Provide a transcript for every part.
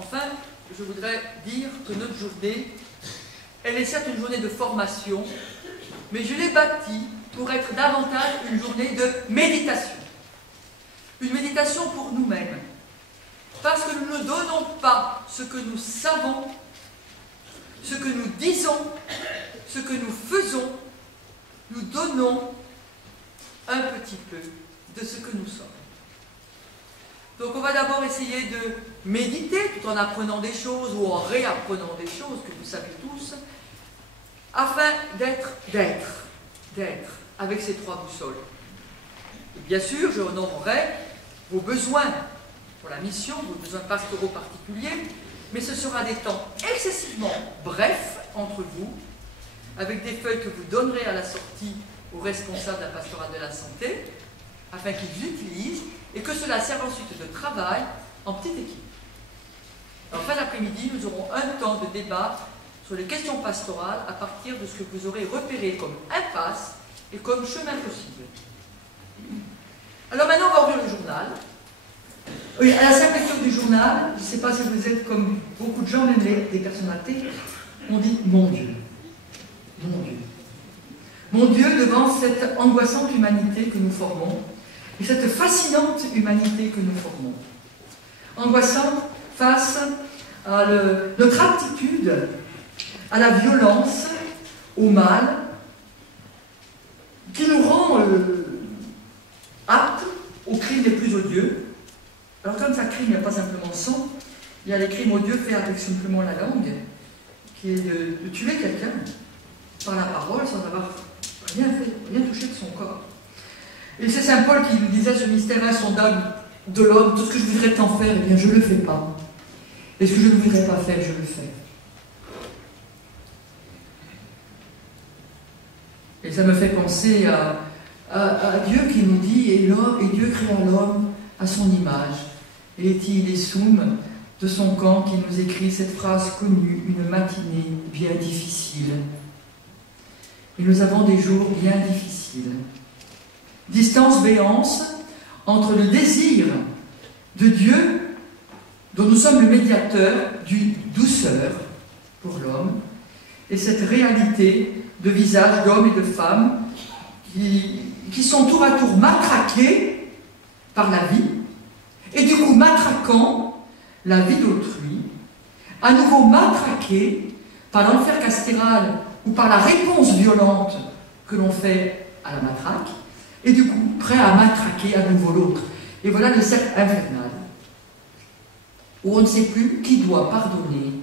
Enfin, je voudrais dire que notre journée, elle est certes une journée de formation, mais je l'ai bâtie pour être davantage une journée de méditation. Une méditation pour nous-mêmes. Parce que nous ne donnons pas ce que nous savons, ce que nous disons, ce que nous faisons, nous donnons un petit peu de ce que nous sommes. Donc on va d'abord essayer de méditer tout en apprenant des choses ou en réapprenant des choses que vous savez tous, afin d'être avec ces trois boussoles. Et bien sûr, je honorerai vos besoins pour la mission, vos besoins pastoraux particuliers, mais ce sera des temps excessivement brefs entre vous, avec des feuilles que vous donnerez à la sortie aux responsables de la pastorale de la santé, afin qu'ils utilisent, et que cela serve ensuite de travail en petite équipe. En fin d'après-midi, nous aurons un temps de débat sur les questions pastorales à partir de ce que vous aurez repéré comme impasse et comme chemin possible. Alors maintenant, on va ouvrir le journal. Oui, à la simple lecture du journal, je ne sais pas si vous êtes comme beaucoup de gens, même des personnalités, on dit « Mon Dieu ». Mon Dieu. Mon Dieu devant cette angoissante humanité que nous formons et cette fascinante humanité que nous formons. Angoissante face à notre aptitude à la violence, au mal, qui nous rend aptes aux crimes les plus odieux. Alors comme ça crime, il n'y a pas simplement sang, il y a les crimes odieux faits avec simplement la langue, qui est de tuer quelqu'un par la parole sans avoir rien fait, rien touché de son corps. Et c'est saint Paul qui nous disait ce mystère insondable de l'homme, tout ce que je voudrais t'en faire, eh bien je ne le fais pas. Et ce que je ne voudrais pas faire, je le fais. Et ça me fait penser à Dieu qui nous dit, et Dieu créa l'homme à son image. Et il est soum de son camp qui nous écrit cette phrase connue, une matinée bien difficile. Et nous avons des jours bien difficiles. Distance, béance entre le désir de Dieu, dont nous sommes le médiateur, d'une douceur pour l'homme, et cette réalité de visages d'hommes et de femmes qui sont tour à tour matraqués par la vie, et du coup matraquant la vie d'autrui, à nouveau matraqués par l'enfer castéral ou par la réponse violente que l'on fait à la matraque, et du coup prêt à matraquer à nouveau l'autre. Et voilà le cercle infernal, où on ne sait plus qui doit pardonner,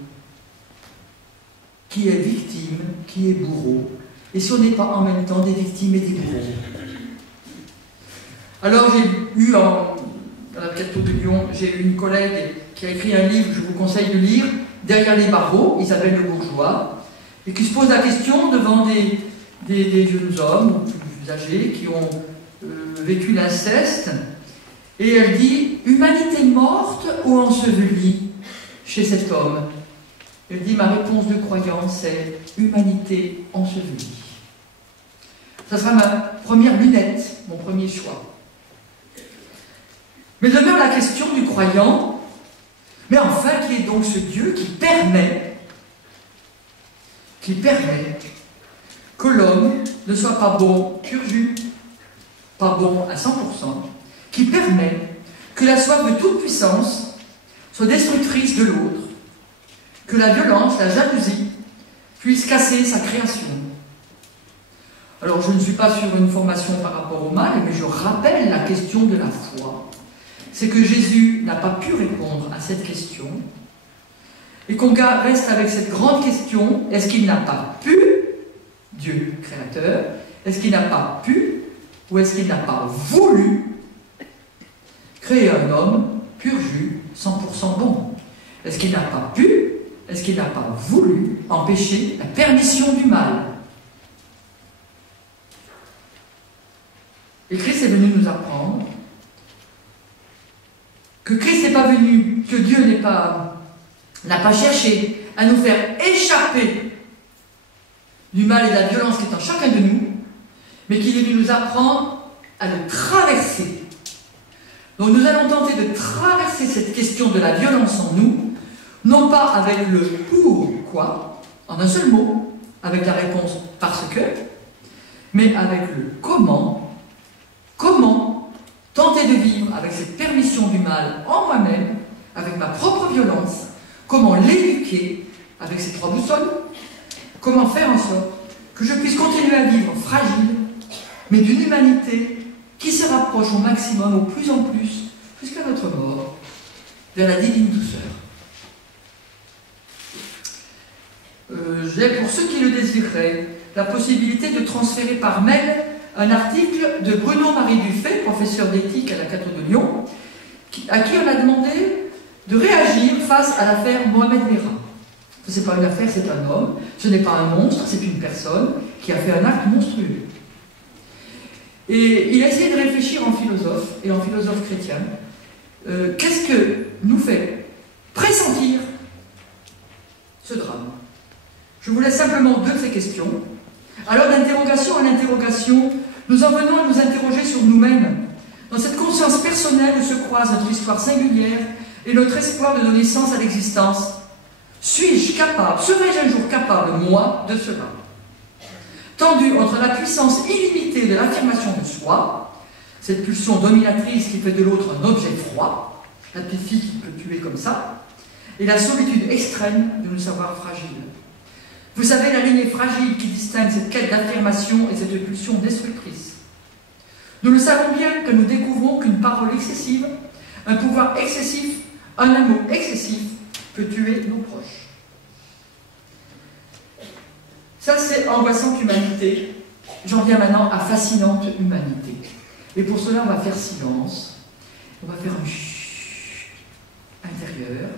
qui est victime, qui est bourreau, et si on n'est pas en même temps des victimes et des bourreaux. Alors j'ai eu, à la Cato de Lyon, j'ai eu une collègue qui a écrit un livre que je vous conseille de lire, Derrière les barreaux, Isabelle Le Bourgeois, et qui se pose la question devant des jeunes hommes, plus âgés, qui ont vécu l'inceste, et elle dit « Humanité morte ou ensevelie chez cet homme ?» Elle dit « Ma réponse de croyance est humanité ensevelie. » Ça sera ma première lunette, mon premier choix. Mais demeure la question du croyant, mais enfin, qui est donc ce Dieu qui permet que l'homme ne soit pas bon pur jus, pas bon à 100%, qui permet que la soif de toute puissance soit destructrice de l'autre, que la violence, la jalousie, puisse casser sa création. Alors je ne suis pas sur une formation par rapport au mal, mais je rappelle la question de la foi. C'est que Jésus n'a pas pu répondre à cette question, et qu'on reste avec cette grande question, est-ce qu'il n'a pas pu, Dieu créateur, est-ce qu'il n'a pas pu, ou est-ce qu'il n'a pas voulu créer un homme pur jus, 100% bon? Est-ce qu'il n'a pas pu, est-ce qu'il n'a pas voulu empêcher la permission du mal? Et Christ est venu nous apprendre que Christ n'est pas venu, que Dieu n'a pas cherché à nous faire échapper du mal et de la violence qui est en chacun de nous, mais qu'il est venu nous apprendre à le traverser. Donc nous allons tenter de traverser cette question de la violence en nous Non pas avec le pourquoi, en un seul mot, avec la réponse parce que, mais avec le comment. Comment tenter de vivre avec cette permission du mal en moi-même, avec ma propre violence, comment l'éduquer avec ces 3 boussoles, comment faire en sorte que je puisse continuer à vivre fragile, mais d'une humanité qui se rapproche au maximum, au plus en plus, jusqu'à notre mort, vers la divine douceur. J'ai, pour ceux qui le désireraient, la possibilité de transférer par mail un article de Bruno-Marie Dufay, professeur d'éthique à la Cato de Lyon, à qui on a demandé de réagir face à l'affaire Mohamed Merah. Ce n'est pas une affaire, c'est un homme, ce n'est pas un monstre, c'est une personne qui a fait un acte monstrueux. Et il a essayé de réfléchir en philosophe, et en philosophe chrétien, qu'est-ce que nous fait pressentir ce drame? Je vous laisse simplement 2 de ces questions. Alors, d'interrogation en interrogation, nous en venons à nous interroger sur nous-mêmes, dans cette conscience personnelle où se croise notre histoire singulière et notre espoir de donner sens à l'existence. Suis-je capable, serais-je un jour capable, moi, de cela? Tendu entre la puissance illimitée de l'affirmation de soi, cette pulsion dominatrice qui fait de l'autre un objet froid, la petite fille qui peut tuer comme ça, et la solitude extrême de nous savoir fragiles. Vous savez, la ligne fragile qui distingue cette quête d'affirmation et cette pulsion destructrice. Nous le savons bien que nous découvrons qu'une parole excessive, un pouvoir excessif, un amour excessif peut tuer nos proches. Ça, c'est angoissante humanité. J'en viens maintenant à fascinante humanité. Et pour cela, on va faire silence. On va faire un chut intérieur.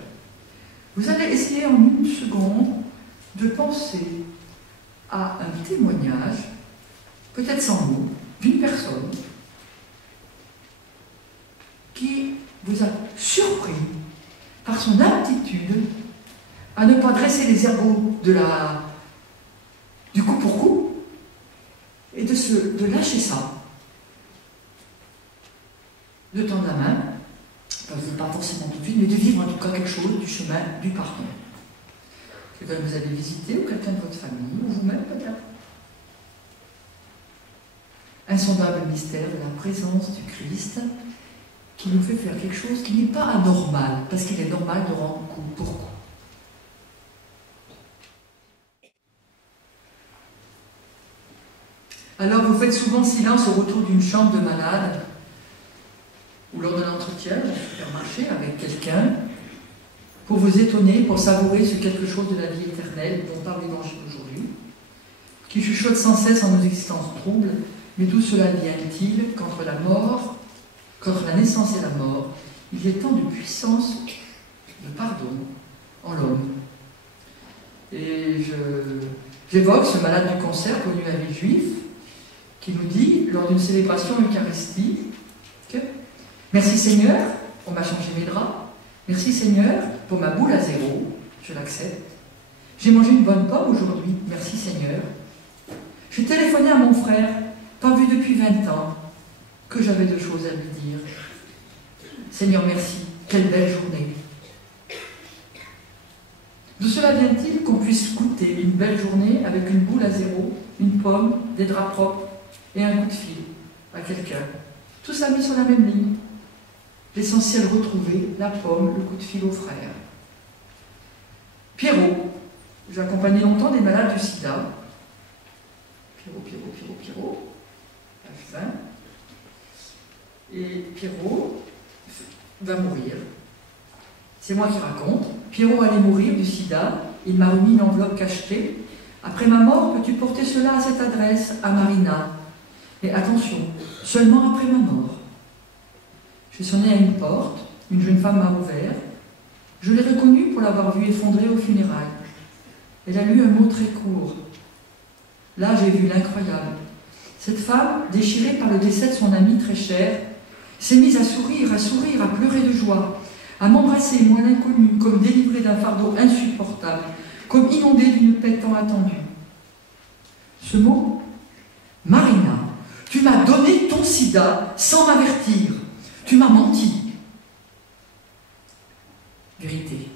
Vous allez essayer en 1 seconde de penser à un témoignage, peut-être sans mots, d'une personne qui vous a surpris par son aptitude à ne pas dresser les ergots du coup pour coup et de lâcher ça, de tendre la main, pas forcément tout de suite, mais de vivre en tout cas quelque chose du chemin du pardon. Quelqu'un que vous avez visité ou quelqu'un de votre famille, ou vous-même peut-être. Insondable mystère de la présence du Christ qui nous fait faire quelque chose qui n'est pas anormal, parce qu'il est normal de rendre coup pour coup. Alors vous faites souvent silence au retour d'une chambre de malade ou lors d'un entretien au supermarché avec quelqu'un pour vous étonner, pour savourer sur quelque chose de la vie éternelle dont parle l'Évangile aujourd'hui, qui chuchote sans cesse en nos existences troubles, mais d'où cela vient-il qu'entre la mort, qu'entre la naissance et la mort, il y a tant de puissance de pardon en l'homme. Et j'évoque ce malade du cancer connu à vie juive, qui nous dit, lors d'une célébration eucharistique, que « Merci Seigneur, on m'a changé mes draps. Merci Seigneur pour ma boule à 0, je l'accepte. J'ai mangé une bonne pomme aujourd'hui, merci Seigneur. J'ai téléphoné à mon frère, pas vu depuis 20 ans, que j'avais 2 choses à lui dire. Seigneur, merci, quelle belle journée. » D'où cela vient-il qu'on puisse goûter une belle journée avec une boule à 0, une pomme, des draps propres et un coup de fil à quelqu'un? Tout ça mis sur la même ligne. L'essentiel retrouvé, la pomme, le coup de fil au frère. Pierrot. J'ai accompagné longtemps des malades du sida. Pierrot. Page 20. Et Pierrot va mourir. C'est moi qui raconte. Pierrot allait mourir du sida. Il m'a remis une enveloppe cachetée. Après ma mort, peux-tu porter cela à cette adresse, à Marina? Mais attention, seulement après ma mort. J'ai sonné à une porte, une jeune femme m'a ouvert. Je l'ai reconnue pour l'avoir vue effondrée aux funérailles. Elle a lu un mot très court. Là, j'ai vu l'incroyable. Cette femme, déchirée par le décès de son ami très cher, s'est mise à sourire, à pleurer de joie, à m'embrasser, moi l'inconnu, comme délivrée d'un fardeau insupportable, comme inondée d'une paix tant attendue. Ce mot, Marina, tu m'as donné ton sida sans m'avertir. Tu m'as menti. Vérité.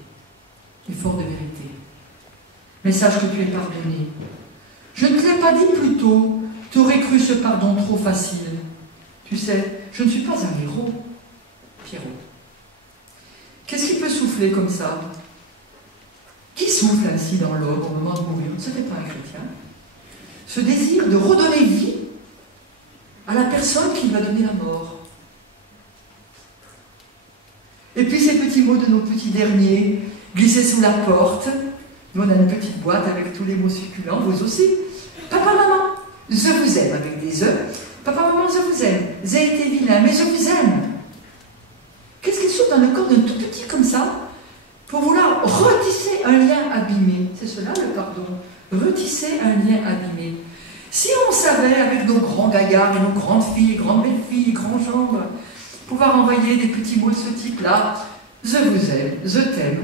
et fort de vérité. Mais sache que tu es pardonné. Je ne te l'ai pas dit plus tôt, tu aurais cru ce pardon trop facile. Tu sais, je ne suis pas un héros, Pierrot. Qu'est-ce qui peut souffler comme ça? Qui souffle ainsi dans l'ordre au moment de mourir? Ce n'est pas un chrétien. Ce désir de redonner vie à la personne qui lui a donné la mort. Et puis ces petits mots de nos petits derniers, glissés sous la porte. Nous, on a une petite boîte avec tous les mots succulents, vous aussi. Papa, maman, je vous aime, avec des œufs. Papa, maman, je vous aime. J'ai été vilain, mais je vous aime. Qu'est-ce qu'il souffle dans le corps d'un tout petit comme ça, pour vouloir retisser un lien abîmé? C'est cela le pardon. Retisser un lien abîmé. Si on savait, avec nos grands gaillards et nos grandes filles, grandes belles-filles, grands gendres, pouvoir envoyer des petits mots de ce type-là, je vous aime, je t'aime,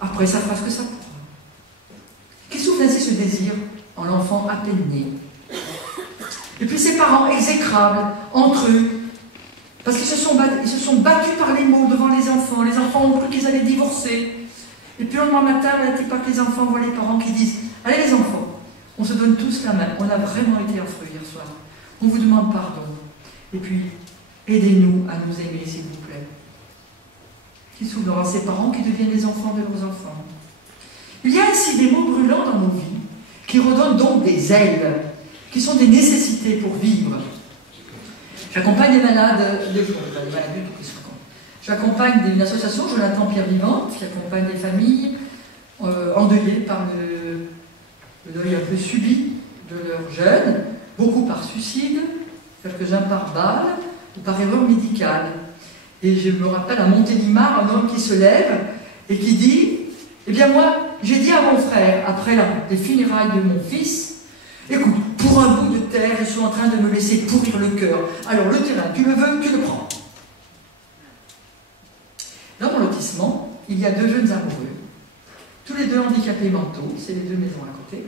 après ça fera ce que ça pourra. Qui souffle ainsi ce désir en l'enfant à peine né? Et puis ces parents exécrables entre eux, parce qu'ils se sont battus par les mots devant les enfants ont cru qu'ils allaient divorcer. Et puis le lendemain matin, il n'y a pas que les enfants voient les parents qui disent « Allez les enfants, on se donne tous la main, on a vraiment été affreux hier soir, on vous demande pardon. Et puis, aidez-nous à nous aimer, s'il vous plaît. » Qui souffrent devant ces parents qui deviennent les enfants de leurs enfants. Il y a ainsi des mots brûlants dans nos vies, qui redonnent donc des ailes, qui sont des nécessités pour vivre. J'accompagne des malades, j'accompagne une association, Jonathan Pierre Vivante, qui accompagne des familles endeuillées par le deuil un peu subi de leurs jeunes, beaucoup par suicide, quelques-uns par balle ou par erreur médicale. Et je me rappelle à Montélimar, un homme qui se lève et qui dit « Eh bien moi, j'ai dit à mon frère, après les funérailles de mon fils, écoute, pour un bout de terre, je suis en train de me laisser pourrir le cœur. Alors le terrain, tu le veux, tu le prends. » Dans mon lotissement, il y a deux jeunes amoureux, tous les deux handicapés mentaux, c'est les deux maisons à côté,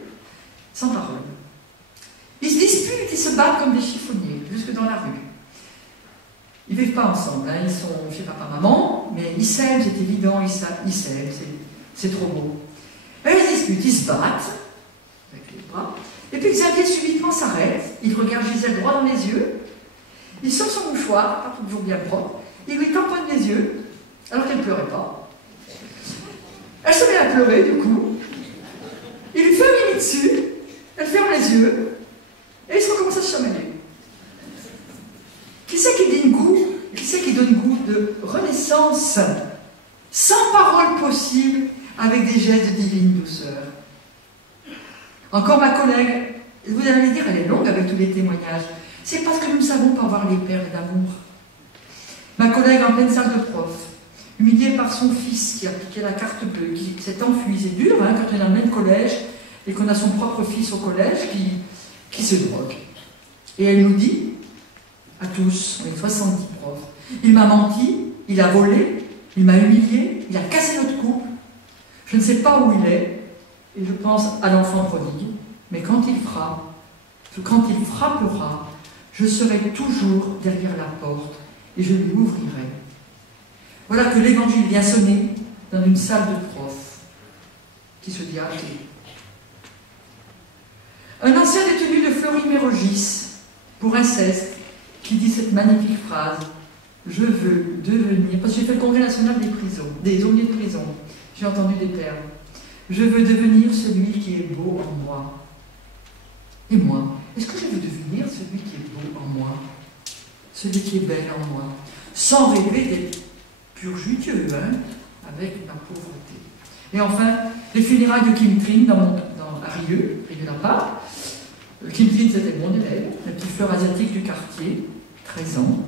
sans parole. Ils se disputent, ils se battent comme des chiffonniers, jusque dans la rue. Ils ne vivent pas ensemble, hein. Ils sont chez papa-maman, mais ils s'aiment, c'est évident, ils s'aiment, c'est trop beau. Et ils se disputent, ils se battent, avec les bras, et puis Xavier subitement s'arrête, il regarde Gisèle droit dans les yeux, il sort son mouchoir, pas toujours bien propre, il lui tamponne les yeux, alors qu'elle ne pleurait pas. Elle se met à pleurer, du coup, il lui fait un mimi dessus, elle ferme les yeux, et ils se recommencent à se chamailler. Qui c'est qui donne goût de renaissance, sans parole possible, avec des gestes de divine douceur? Encore ma collègue, vous allez dire, elle est longue avec tous les témoignages. C'est parce que nous ne savons pas voir les perles d'amour. Ma collègue en pleine salle de prof, humiliée par son fils qui a piqué la carte bleue, qui s'est enfui. C'est dur hein, quand on est dans le même collège et qu'on a son propre fils au collège qui se drogue. Et elle nous dit, à tous, on est 70 profs, il m'a menti, il a volé, il m'a humilié, il a cassé notre couple. Je ne sais pas où il est, et je pense à l'enfant prodigue, mais quand il frappera, je serai toujours derrière la porte et je lui ouvrirai. Voilà que l'évangile vient sonner dans une salle de profs qui se dit athée. Un ancien détenu de Fleury-Mérogis, pour inceste, qui dit cette magnifique phrase: je veux devenir, parce que j'ai fait le congrès national des prisons, des aumôniers de prison, j'ai entendu des termes. Je veux devenir celui qui est beau en moi. Et moi, est-ce que je veux devenir celui qui est beau en moi? Celui qui est belle en moi? Sans rêver d'être purjudieux, hein, avec ma pauvreté. Et enfin, les funérailles de Kim Trin à Rieux, Rieux-la-Part. Kim Trin, c'était mon élève, la petite fleur asiatique du quartier, 13 ans.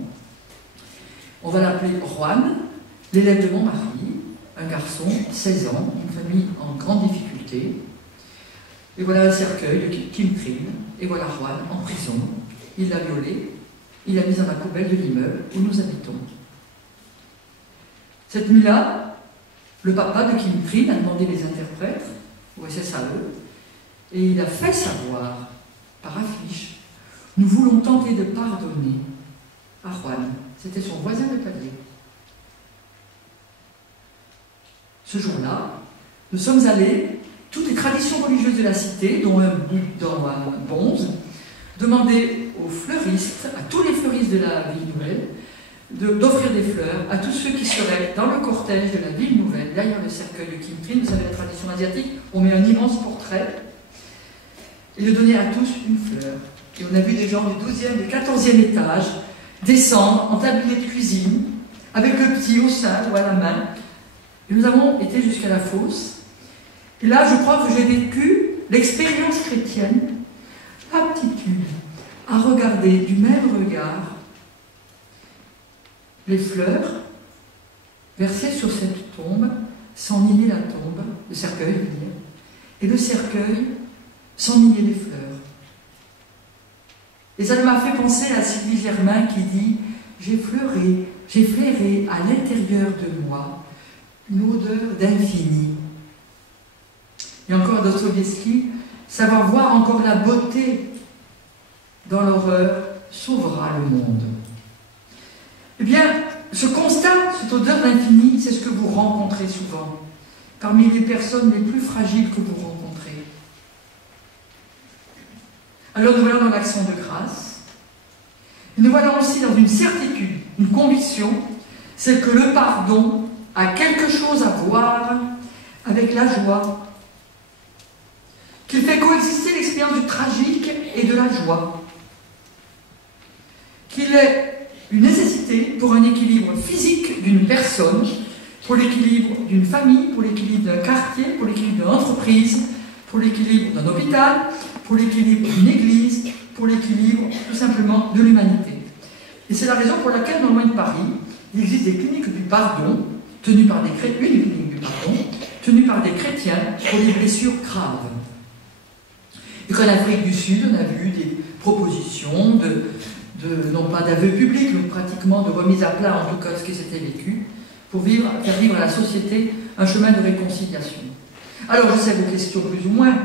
On va l'appeler Juan, l'élève de mon mari, un garçon, 16 ans, une famille en grande difficulté. Et voilà un cercueil de Kim Trin, et voilà Juan en prison. Il l'a violé, il l'a mis dans la poubelle de l'immeuble où nous habitons. Cette nuit-là, le papa de Kim Trin a demandé les interprètes au SSAE, et il a fait savoir, par affiche, nous voulons tenter de pardonner à Juan. C'était son voisin de palier. Ce jour-là, nous sommes allés, toutes les traditions religieuses de la cité, dont un bonze, demander aux fleuristes, à tous les fleuristes de la ville nouvelle, d'offrir des fleurs à tous ceux qui seraient dans le cortège de la ville nouvelle, derrière le cercueil de Kim Trinh. Vous savez, la tradition asiatique, on met un immense portrait, et de donner à tous une fleur. Et on a vu des gens du 12e, du 14e étage descendre en tablier de cuisine, avec le petit au sein ou à la main. Et nous avons été jusqu'à la fosse. Et là, je crois que j'ai vécu l'expérience chrétienne, l'aptitude à regarder du même regard les fleurs versées sur cette tombe, sans nier la tombe, le cercueil, et le cercueil sans nier les fleurs. Et ça m'a fait penser à Sylvie Germain qui dit « J'ai flairé à l'intérieur de moi une odeur d'infini. » Et encore Dostoïevski, savoir voir encore la beauté dans l'horreur sauvera le monde. Eh bien, ce constat, cette odeur d'infini, c'est ce que vous rencontrez souvent parmi les personnes les plus fragiles que vous rencontrez. Alors nous voilà dans l'action de grâce. Et nous voilà aussi dans une certitude, une conviction, c'est que le pardon a quelque chose à voir avec la joie, qu'il fait coexister l'expérience du tragique et de la joie, qu'il est une nécessité pour un équilibre physique d'une personne, pour l'équilibre d'une famille, pour l'équilibre d'un quartier, pour l'équilibre d'une entreprise, pour l'équilibre d'un hôpital, pour l'équilibre d'une église, pour l'équilibre tout simplement de l'humanité. Et c'est la raison pour laquelle, dans le de Paris, il existe des cliniques du pardon, tenues par des chrétiens, une clinique du pardon, tenue par des chrétiens pour des blessures graves. Et qu'en Afrique du Sud, on a vu des propositions non pas d'aveu public, mais pratiquement de remise à plat, en tout cas ce qui s'était vécu, pour faire vivre à la société un chemin de réconciliation. Alors je sais vos questions plus ou moins,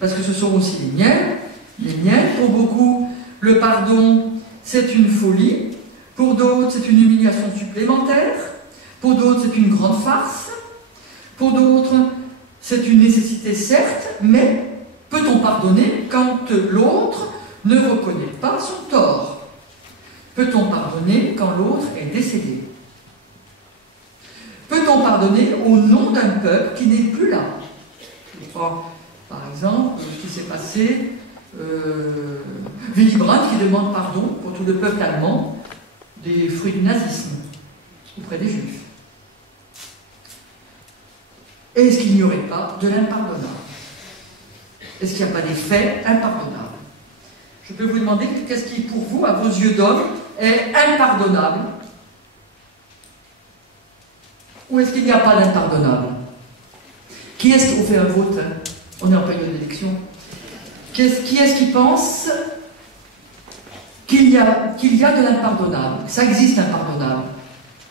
parce que ce sont aussi les miennes. Les miennes, pour beaucoup, le pardon, c'est une folie. Pour d'autres, c'est une humiliation supplémentaire. Pour d'autres, c'est une grande farce. Pour d'autres, c'est une nécessité certes, mais peut-on pardonner quand l'autre ne reconnaît pas son tort? Peut-on pardonner quand l'autre est décédé? Peut-on pardonner au nom d'un peuple qui n'est plus là? Je crois, par exemple, ce qui s'est passé, Willy Brandt qui demande pardon pour tout le peuple allemand des fruits du nazisme auprès des Juifs. Est-ce qu'il n'y aurait pas de l'impardonnable? Est-ce qu'il n'y a pas des faits impardonnables? Je peux vous demander qu'est-ce qui, pour vous, à vos yeux d'homme, est impardonnable? Ou est-ce qu'il n'y a pas d'impardonnable? Qui est-ce qui fait un vote? On est en période d'élection. Qui est-ce qui pense qu'il y a de l'impardonnable? Ça existe impardonnable.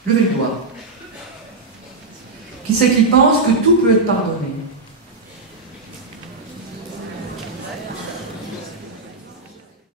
Levez le doigt. Qui c'est qui pense que tout peut être pardonné?